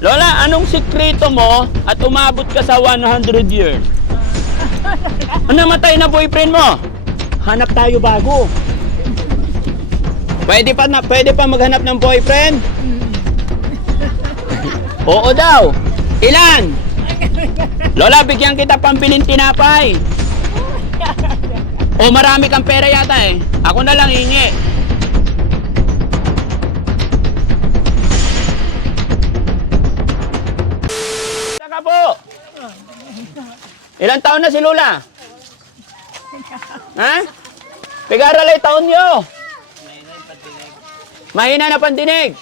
Lola, anong sikreto mo at umabot ka sa 100 years? Ano namatay na boyfriend mo? Hanap tayo bago. Pwede pa na, pwede pa maghanap ng boyfriend? Oo daw. Ilan? Lola, bigyan kita pambilin tinapay. O marami kang pera yata eh. Ako na lang hingi. Ilang taon na si Lola? Ha? Pigaralay taon nyo. Mahina na pandinig.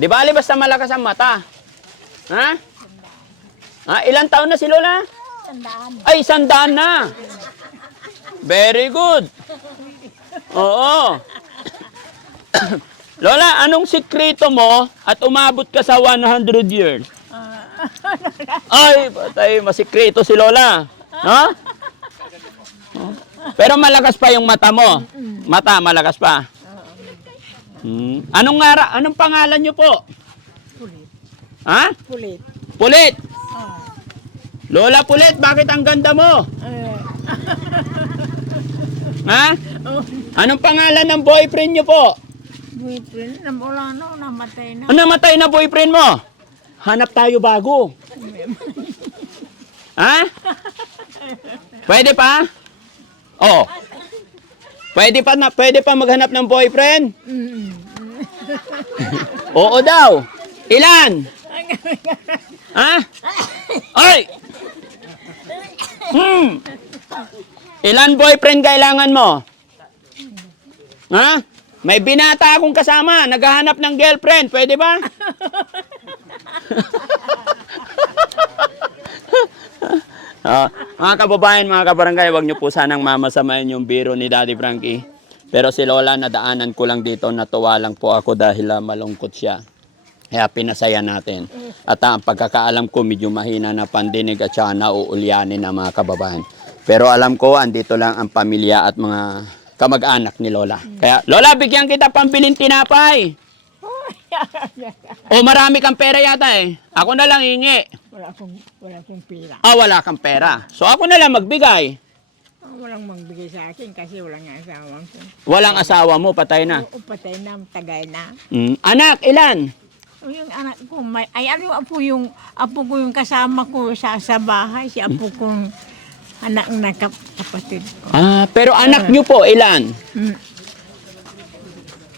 Di bali basta malakas ang mata. Ha? Ha? Ilang taon na si Lola? Tandaan. Ay, sandaan na. Very good. Oo. Lola, anong sikreto mo at umabot ka sa 100 years? Ay, patay, masikreto si Lola. No? Pero malakas pa yung mata mo. Mata, malakas pa. Hmm. Anong ngara, anong pangalan niyo po? Pulit. Ha? Pulit. Pulit. Ah. Lola Pulit, bakit ang ganda mo? Eh. Ha? Anong pangalan ng boyfriend niyo po? Boyfriend, wala na, namatay na. Ano namatay na boyfriend mo? Hanap tayo bago. Ha? Pwede pa? Oh. Pwede pa na, pwede pa maghanap ng boyfriend? Oo daw. Ilan? Ha? Ay! Hmm. Ilan boyfriend kailangan mo? Ha? May binata akong kasama, naghahanap ng girlfriend, pwede ba? Ah, mga kababayan, mga kabarangay, wag niyo po sanang mamasamain yung biro ni Daddy Frankie. Pero si Lola, nadaanan ko lang dito, natuwa lang po ako dahil ah, malungkot siya. Kaya pinasaya natin. At ah, ang pagkakaalam ko, medyo mahina na pandinig at saka nauulyanin na mga kababayan. Pero alam ko, andito lang ang pamilya at mga kamag-anak ni Lola. Kaya, Lola, bigyan kita pambilin tinapay. O marami kang pera yata eh. Ako na lang hingi. wala akong, wala akong pira. Ah, wala kang pera. So ako na lang magbigay. Ah, Walang magbigay sa akin kasi wala nga asawa ko. Walang asawa mo, patay na. Oo, patay na, tagay na. Mm. Anak, ilan? O, Yung anak ko, may, ay ano apo yung, apo ko yung kasama ko sa, sa bahay, si apo kong anak na kap, kapatid ko. Ah, pero anak nyo po, ilan? Mm.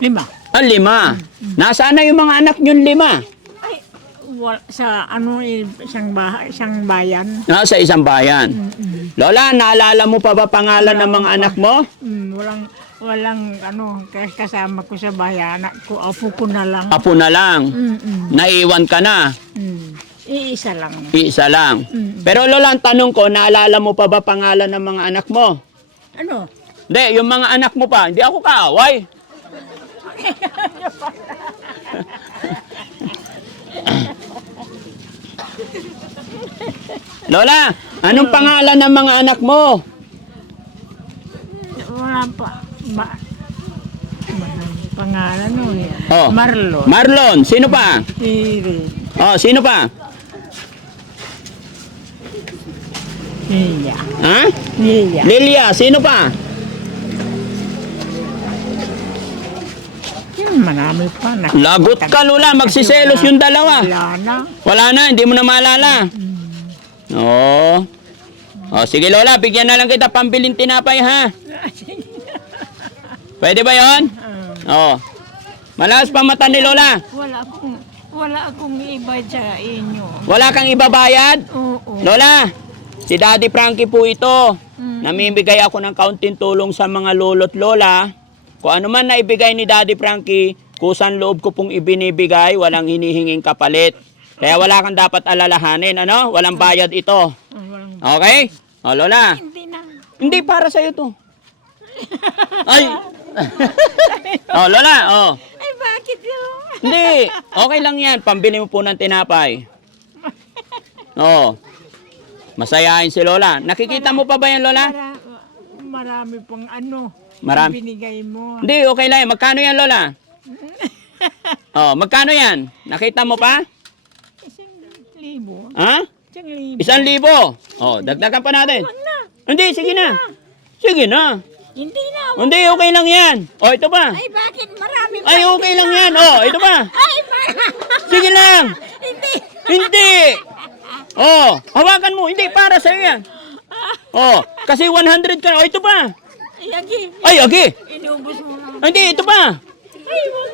Lima. Ah, lima. Nasaan na yung mga anak nyo lima? Ay, wal, sa ano, eh, isang bahay, isang bayan. Nasa isang bayan. Lola, naalala mo pa ba pangalan ng mga anak mo? Mm, walang, walang ano, kas- kasama ko sa bayan. Anak ko, apo ko na lang. Apo na lang. Mm-mm. Naiwan ka na. Mm. Iisa lang. Isa lang. Mm. Pero Lola, ang tanong ko, naalala mo pa ba pangalan ng mga anak mo? Ano? Hindi, yung mga anak mo pa. Hindi ako kaaway. Lola, anong pangalan ng mga anak mo? Wala pa. Ma pangalan no eh. Oh. Marlon. Marlon, sino pa? Iri. Oh, sino pa? Nia. Ha? Nia. Lilia, sino pa? Marami pa. Nak- Lagot ka, Lola. Magsiselos yung dalawa. Wala na. Wala na, hindi mo na maalala. Oo. Oh, sige Lola, bigyan na lang kita pambilin tinapay ha. Pwede ba yon? Ah, Oo. Malakas pa mata ni Lola. wala akong wala akong iba sa inyo. Wala kang ibabayad? Oo. Lola, si Daddy Frankie po ito. Mm. Namimigay ako ng kaunting tulong sa mga lolo't lola. Kung ano man naibigay ni Daddy Frankie, kusan loob ko pong ibinibigay, walang hinihinging kapalit. Kaya wala kang dapat alalahanin, ano? Walang bayad ito. Okay? O, Lola. hindi na. Hindi, para sa'yo to. Ay! oh, Lola, oh. Ay bakit yun? Hindi, okay lang yan. Pambili mo po ng tinapay. Oo. Masayahin si Lola. Nakikita mo pa ba yan, Lola? Mara, marami pang ano. Marami. Binigay mo. Hindi, okay lang. Magkano yan, Lola? Oh, magkano yan? Nakita mo pa? libo. Ha? Isang libo. Isang libo. Oh, dagdagan pa natin. Na. Hindi, sige na. Sige na. Hindi na. Hindi, okay lang yan. Oh, ito pa. Ay, bakit marami pa? Ay, okay lang yan. Oh, ito pa. Ay. Sige lang. Hindi. Hindi. Oh, hawakan mo. Hindi, para sa'yo yan. Oh, kasi 100 ka. Oh, ito pa. Ay, agi. Ay, agi. Inubos mo na. Hindi, ito pa.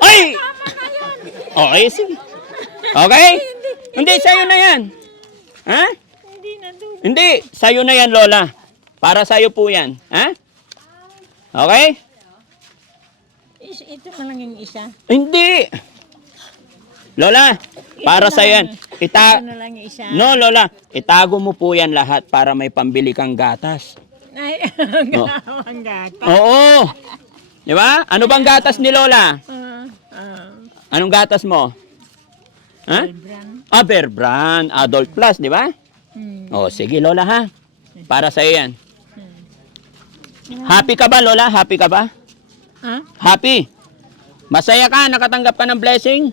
Ay. Okay, sige. Okay? Hindi, sa'yo na yan. Ha? Hindi na. Hindi, sa'yo na yan, Lola. Para sa'yo po yan. Ha? Okay? Is, ito na lang yung isa. Hindi. Lola, para na yan. lang. Ita Ito na lang yung isa. no, Lola, itago mo po yan lahat para may pambili kang gatas. Ay, Oh. ang gata. Oo. Di ba? Ano bang gatas ni Lola? Ah, ah, Anong gatas mo? Ha? Brand. Ah, Bear Brand, Adult Plus, di ba? Hmm. Oh, sige Lola ha. Para sa'yo yan. Happy ka ba Lola? Happy ka ba? Ha? Happy? Masaya ka? Nakatanggap ka ng blessing?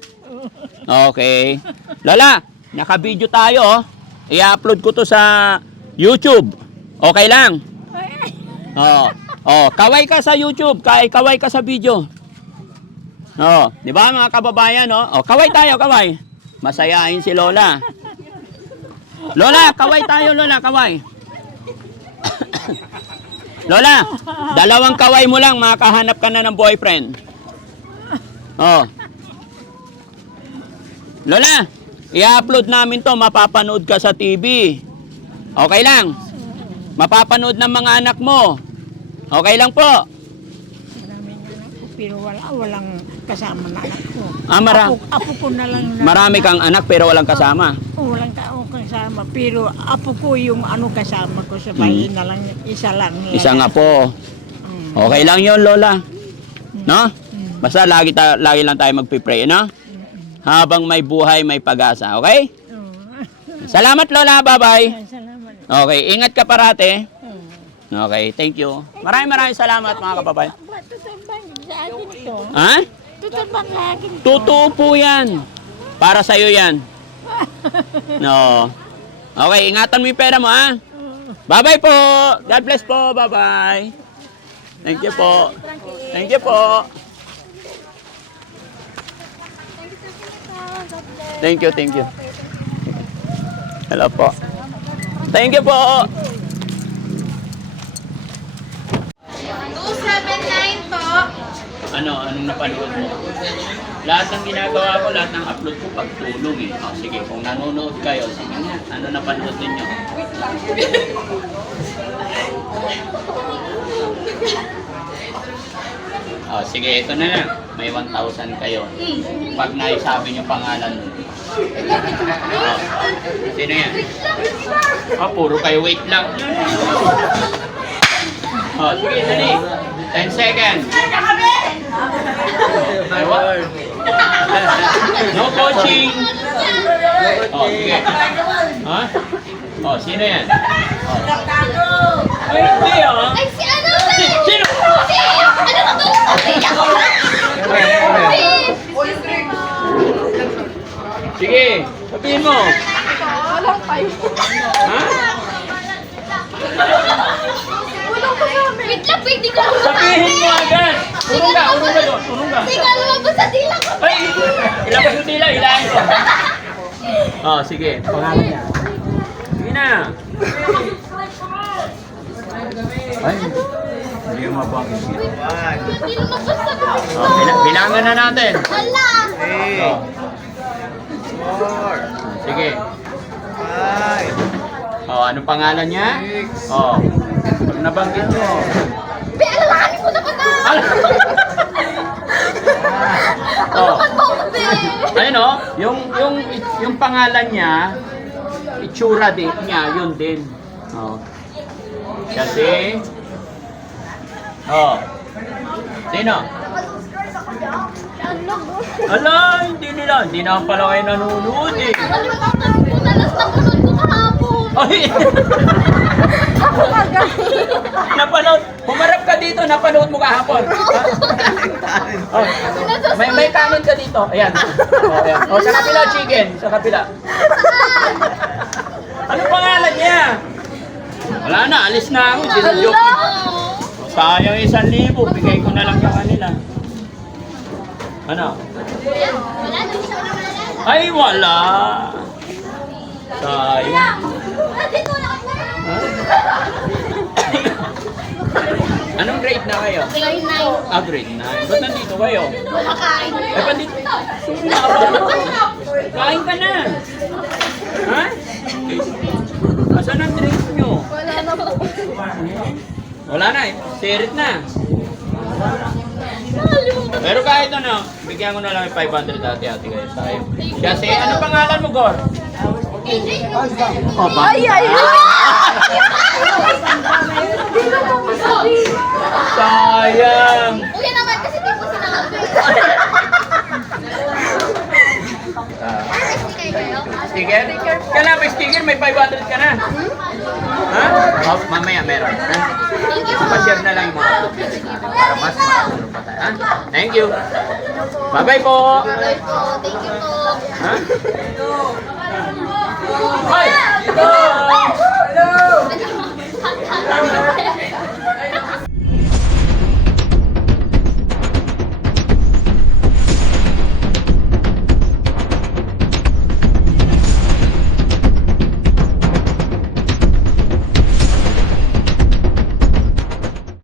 Okay. Lola, naka-video tayo. oh. I-upload ko to sa YouTube. Okay lang? Oh. Oh, kaway ka sa YouTube, kay kaway ka sa video. Oh, 'di ba mga kababayan, oh? Oh, kaway tayo, kaway. Masayahin si Lola. Lola, kaway tayo, Lola, kaway. Lola, dalawang kaway mo lang, makahanap ka na ng boyfriend. Oh. Lola, i-upload namin to, mapapanood ka sa TV. Okay lang? Mapapanood ng mga anak mo. Okay lang po. Maraming anak ko, pero wala, walang kasama na anak ko. Ah, mara- apo, apo ko na lang. Na, Marami kang anak pero walang kasama. Oh, walang tao kasama. Pero apo ko yung ano kasama ko sa bahay na lang. Isa lang. Isa nga po. Mm. Okay lang yon Lola. No? Mm. Basta lagi, ta- lagi lang tayo magpipray, no? Habang may buhay, may pag-asa. Okay? Oh. Salamat, Lola. Bye-bye. Salamat. Okay, ingat ka parate. Oh. Okay, thank you. Maraming maraming salamat, mga sa akin ito? Ha? Tutabang sa akin ito. Totoo po yan. Para sa'yo yan. No. Okay, ingatan mo yung pera mo, ha? Bye-bye po. God bless po. Bye-bye. Thank you po. Thank you po. Thank you, thank you. Hello po. Thank you po. 279 po. Ano, anong napanood mo? Lahat ng ginagawa ko, lahat ng upload ko pagtulong eh. O, sige, kung nanonood kayo, sige nga, ano napanood ninyo? O, sige, ito na lang. May 1,000 kayo. Pag naisabi niyo pangalan mo. Sino yan? O, puro kayo wait lang. O, sige, dali. 10 seconds. Ewa. No coaching. Oh, sige. Ha? Oh, sino yan? Oh. Ay, hindi ah. Ay, si ano? Si, sino? Si, ano ba to? Sige, sabihin mo. Ha? Wait lang, pwede ko lang Sabihin mo agad. Urong ka, urong ka doon. Urong ka. Nga lumabas sa dila ko. Ay, ilabas mo tila, ilahin ko. Oh, sige. Pangalan niya. Sige na. Ay, hindi mo mabangin. Hindi lumabas sa dila Oh, bila- bilangan na natin. Hala. Oh. Sige. Oh, ano pangalan niya? Oh. Pag nabanggit mo. Be, alalahanin mo naman na. Oh. Ano mo, be? Ayun oh, yung yung yung pangalan niya, itsura din niya, yun din. Oh. Kasi Oh. Sino? Ala, hindi nila. Hindi na pala kayo nanonood eh. Nakalimutan ko na lang napanood ko kahapon. Ay! napanood. Humarap ka dito, napanood mo kahapon. oh. May may kanin ka dito. Ayan. Oh, ayan. Oh, sa kapila chicken, sa kapila. Ano pangalan niya? Wala na, alis na ako. Ginujoke. Sayang isang libo, bigay ko na lang sa kanila. Ano? Ay, wala. Sayang. Anong grade na kayo? Grade 9. Ah, grade 9. Ba't nandito kayo? Kumakain. Ba't dito? Kain ka na. Ha? Asan ang drink nyo? Wala na po. Wala na eh. Sirit na. Pero kahit ano, bigyan ko na lang yung 500 dati ate kayo sa'yo. Kasi ano pangalan mo, Gor? Oh, ba? Ay, ay, Sayang. Kuya naman kasi di po sinabi. Ah, Sticker? Kailangan may sticker, may 500 ka na. Ha? Oh, mamaya meron. Pa-share na lang yung mga para mas makatulong pa tayo. Ha? Thank you. Bye-bye po. Bye po. Thank you po. Ha?